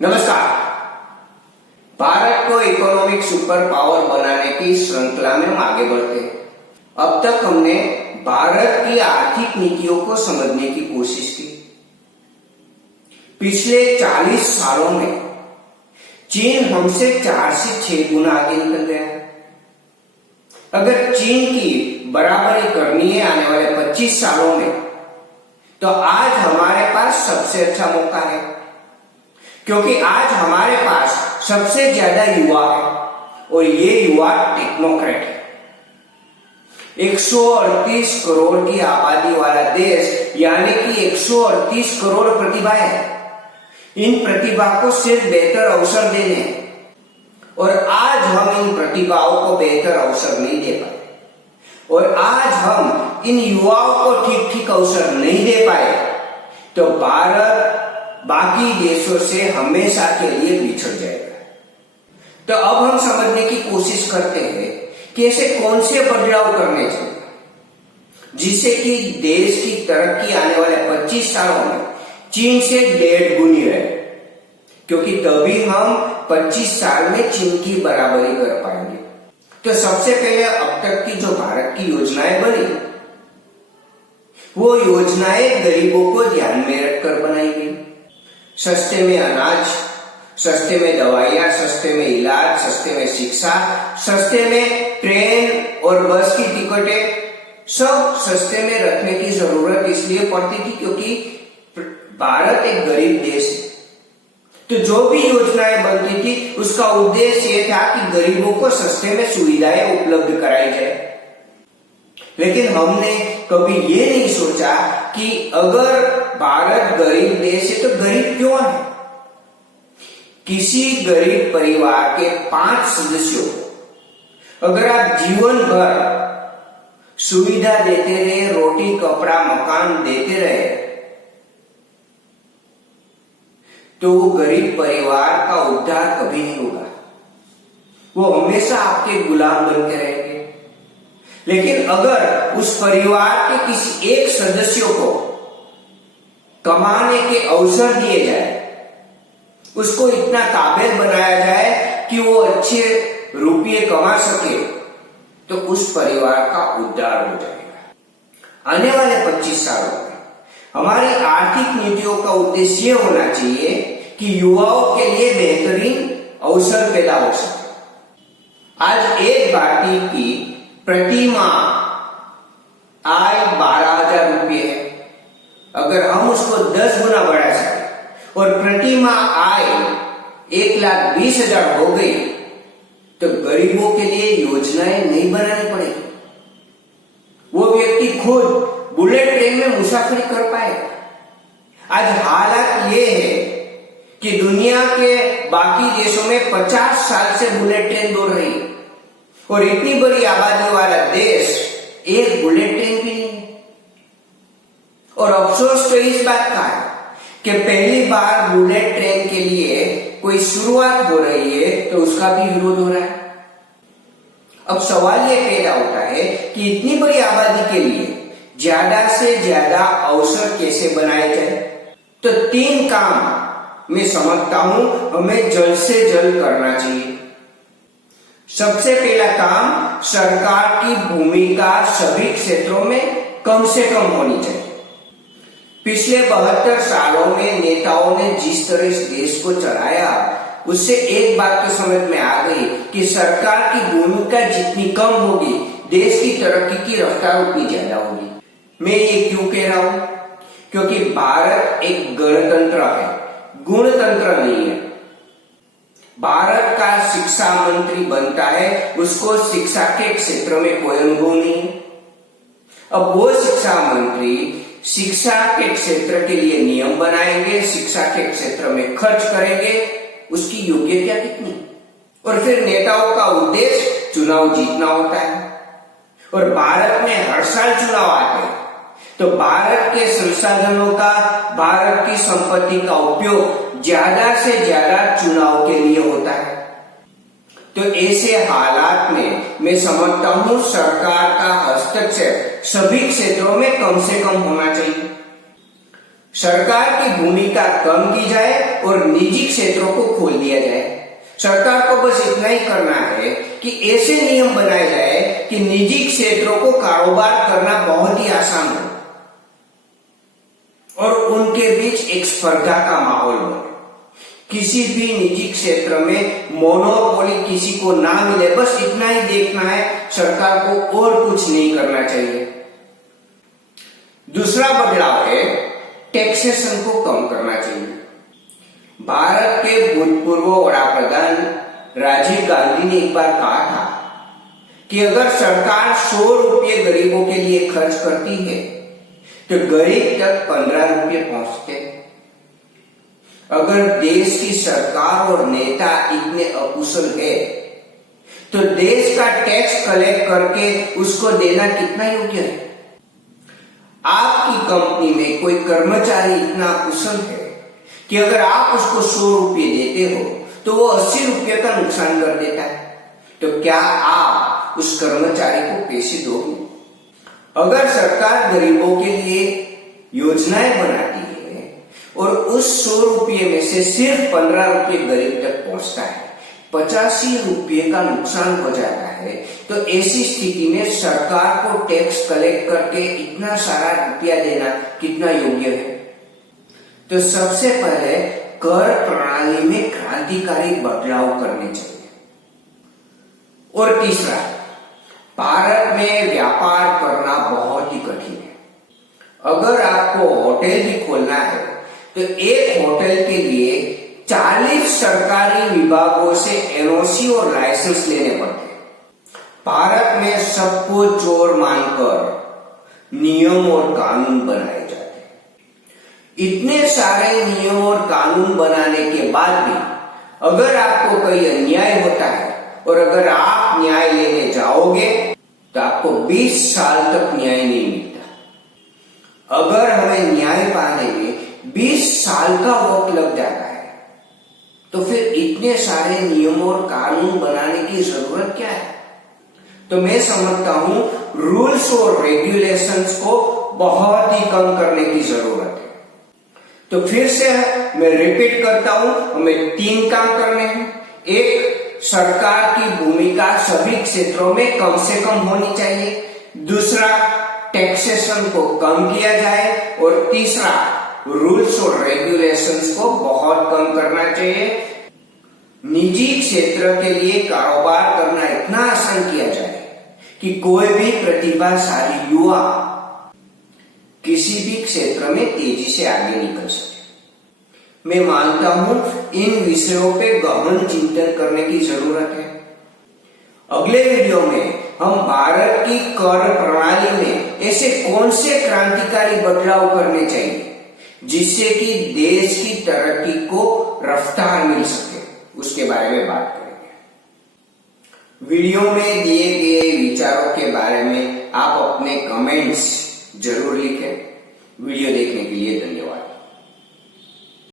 नमस्कार। भारत को economic super power बनाने की श्रृंखला में हम आगे बढ़ते हैं। अब तक हमने भारत की आर्थिक नीतियों को समझने की कोशिश की। पिछले 40 सालों में चीन हमसे 4 से 6 गुना आगे निकल गया है। अगर चीन की बराबरी करनी है आने वाले 25 सालों में, तो आज हमारे पास सबसे अच्छा मौका है, क्योंकि आज हमारे पास सबसे ज्यादा युवा है और ये युवा टेक्नोक्रेट है। 138 करोड़ की आबादी वाला देश, यानी कि 138 करोड़ प्रतिभाएं हैं। इन प्रतिभा को सिर्फ बेहतर अवसर देने हैं, और आज हम इन प्रतिभाओं को बेहतर अवसर नहीं दे पाए, और आज हम इन युवाओं को ठीक ठीक अवसर नहीं दे पाए, तो भारत बाकी देशों से हमेशा के लिए बिछड़ जाएगा। तो अब हम समझने की कोशिश करते हैं कि ऐसे कौन से बदलाव करने चाहिए जिससे कि देश की तरक्की आने वाले 25 सालों में चीन से 1.5 गुनी रहे, क्योंकि तभी हम 25 साल में चीन की बराबरी कर पाएंगे। तो सबसे पहले अब तक की जो भारत की योजनाएं बनी, वो योजनाएं गरीबों को ध्यान में रखकर बनाई गई। सस्ते में अनाज, सस्ते में दवाइयां, सस्ते में इलाज, सस्ते में शिक्षा, सस्ते में ट्रेन और बस की टिकटें, सब सस्ते में रखने की जरूरत इसलिए पड़ती थी क्योंकि भारत एक गरीब देश है। तो जो भी योजनाएं बनती थी उसका उद्देश्य ये था कि गरीबों को सस्ते में सुविधाएं उपलब्ध कराई जाए। लेकिन हमने कभी ये नहीं सोचा कि अगर भारत गरीब देश है तो गरीब क्यों है। किसी गरीब परिवार के 5 सदस्यों को अगर आप जीवन भर सुविधा देते रहे, रोटी कपड़ा मकान देते रहे, तो वो गरीब परिवार का उद्धार कभी नहीं होगा। वो हमेशा आपके गुलाम बन के रहेंगे। लेकिन अगर उस परिवार के किसी एक सदस्य को कमाने के अवसर दिए जाए, उसको इतना काबिल बनाया जाए कि वो अच्छे रुपये कमा सके, तो उस परिवार का उद्धार हो जाएगा। आने वाले 25 सालों में हमारी आर्थिक नीतियों का उद्देश्य होना चाहिए कि युवाओं के लिए बेहतरीन अवसर पैदा हो सके। आज एक भारतीय की प्रति माह आय 12,000 रुपये है। अगर हम उसको 10 गुना बढ़ा सके और प्रति माह आय 1,20,000 हो गई, तो गरीबों के लिए योजनाएं नहीं बनानी पड़ेगी। वो व्यक्ति खुद बुलेट ट्रेन में मुसाफिरी कर पाएगा। आज हालात ये है कि दुनिया के बाकी देशों में 50 साल से बुलेट ट्रेन दौड़ रही है, और इतनी बड़ी आबादी वाला देश एक बुलेट ट्रेन भी नहीं है। और अफसोस तो इस बात का है कि पहली बार बुलेट ट्रेन के लिए कोई शुरुआत हो रही है तो उसका भी विरोध हो रहा है। अब सवाल ये पैदा होता है कि इतनी बड़ी आबादी के लिए ज्यादा से ज्यादा अवसर कैसे बनाए जाए। तो 3 काम मैं समझता हूं हमें जल्द से जल्द करना चाहिए। सबसे पहला काम, सरकार की भूमिका सभी क्षेत्रों में कम से कम होनी चाहिए। पिछले 72 सालों में नेताओं ने जिस तरह इस देश को चलाया, उससे एक बात तो समझ में आ गई कि सरकार की भूमिका जितनी कम होगी, देश की तरक्की की रफ्तार उतनी ज्यादा होगी। मैं ये क्यों कह रहा हूं? क्योंकि भारत एक गणतंत्र है, गुणतंत्र नहीं है। भारत का शिक्षा मंत्री बनता है, उसको शिक्षा के क्षेत्र में कोई अनुभव नहीं है। अब वो शिक्षा मंत्री शिक्षा के क्षेत्र के लिए नियम बनाएंगे, शिक्षा के क्षेत्र में खर्च करेंगे, उसकी योग्यता कितनी? और फिर नेताओं का उद्देश्य चुनाव जीतना होता है, और भारत में हर साल चुनाव आते हैं, तो भारत के संसाधनों का, भारत की संपत्ति का उपयोग ज्यादा से ज्यादा चुनाव के लिए होता है। तो ऐसे हालात में मैं समझता हूं सरकार का हस्तक्षेप सभी क्षेत्रों में कम से कम होना चाहिए। सरकार की भूमिका कम की जाए और निजी क्षेत्रों को खोल दिया जाए। सरकार को बस इतना ही करना है कि ऐसे नियम बनाए जाए कि निजी क्षेत्रों को कारोबार करना बहुत ही आसान हो और उनके बीच एक स्पर्धा का माहौल बने। किसी भी निजी क्षेत्र में मोनोपोली किसी को ना मिले, बस इतना ही देखना है। सरकार को और कुछ नहीं करना चाहिए। दूसरा बदलाव है टैक्सेशन को कम करना चाहिए। भारत के भूतपूर्व वडाप्रधान राजीव गांधी ने एक बार कहा था कि अगर सरकार 100 रुपये गरीबों के लिए खर्च करती है तो गरीब तक 15 रुपये पहुंचते। अगर देश की सरकार और नेता इतने अकुशल है तो देश का टैक्स कलेक्ट करके उसको देना कितना योग्य है? आपकी कंपनी में कोई कर्मचारी इतना कुशल है कि अगर आप उसको 100 रुपये देते हो तो वो 80 रुपये का नुकसान कर देता है, तो क्या आप उस कर्मचारी को पैसे दोगे? अगर सरकार गरीबों के लिए योजनाएं बनाती है और उस 100 रुपये में से सिर्फ 15 रुपये गरीब तक पहुंचता है, 85 रुपये का नुकसान हो जाता है, तो ऐसी स्थिति में सरकार को टैक्स कलेक्ट करके इतना सारा रुपया देना कितना योग्य है? तो सबसे पहले कर प्रणाली में क्रांतिकारी बदलाव करने चाहिए। और तीसरा, भारत में व्यापार करना बहुत ही कठिन है। अगर आपको होटल भी खोलना है तो एक होटल के लिए 40 सरकारी विभागों से एनओसी और लाइसेंस लेने पड़ते हैं। भारत में सबको चोर मानकर नियम और कानून बनाए जाते हैं। इतने सारे नियम और कानून बनाने के बाद भी अगर आपको कोई अन्याय होता है और अगर आप न्याय लेने जाओगे तो आपको 20 साल तक न्याय नहीं मिलता। अगर हमें न्याय पाने में 20 साल का वक्त लग जाता है तो फिर इतने सारे नियम और कानून बनाने की जरूरत क्या है? तो मैं समझता हूं रूल्स और रेगुलेशंस को बहुत ही कम करने की जरूरत है। तो फिर से मैं रिपीट करता हूं, हमें 3 काम करने हैं। एक, सरकार की भूमिका सभी क्षेत्रों में कम से कम होनी चाहिए। दूसरा, टैक्सेशन को कम किया जाए। और तीसरा, रूल्स और रेगुलेशंस को बहुत कम करना चाहिए। निजी क्षेत्र के लिए कारोबार करना इतना आसान किया जाए कि कोई भी प्रतिभाशाली युवा किसी भी क्षेत्र में तेजी से आगे निकल सके। मैं मानता हूं इन विषयों पे गहन चिंतन करने की जरूरत है। अगले वीडियो में हम भारत की कर प्रणाली में ऐसे कौन से क्रांतिकारी बदलाव करने चाहिए जिससे कि देश की तरक्की को रफ्तार मिल सके, उसके बारे में बात करेंगे। वीडियो में दिए गए विचारों के बारे में आप अपने कमेंट्स जरूर लिखें। वीडियो देखने के लिए धन्यवाद।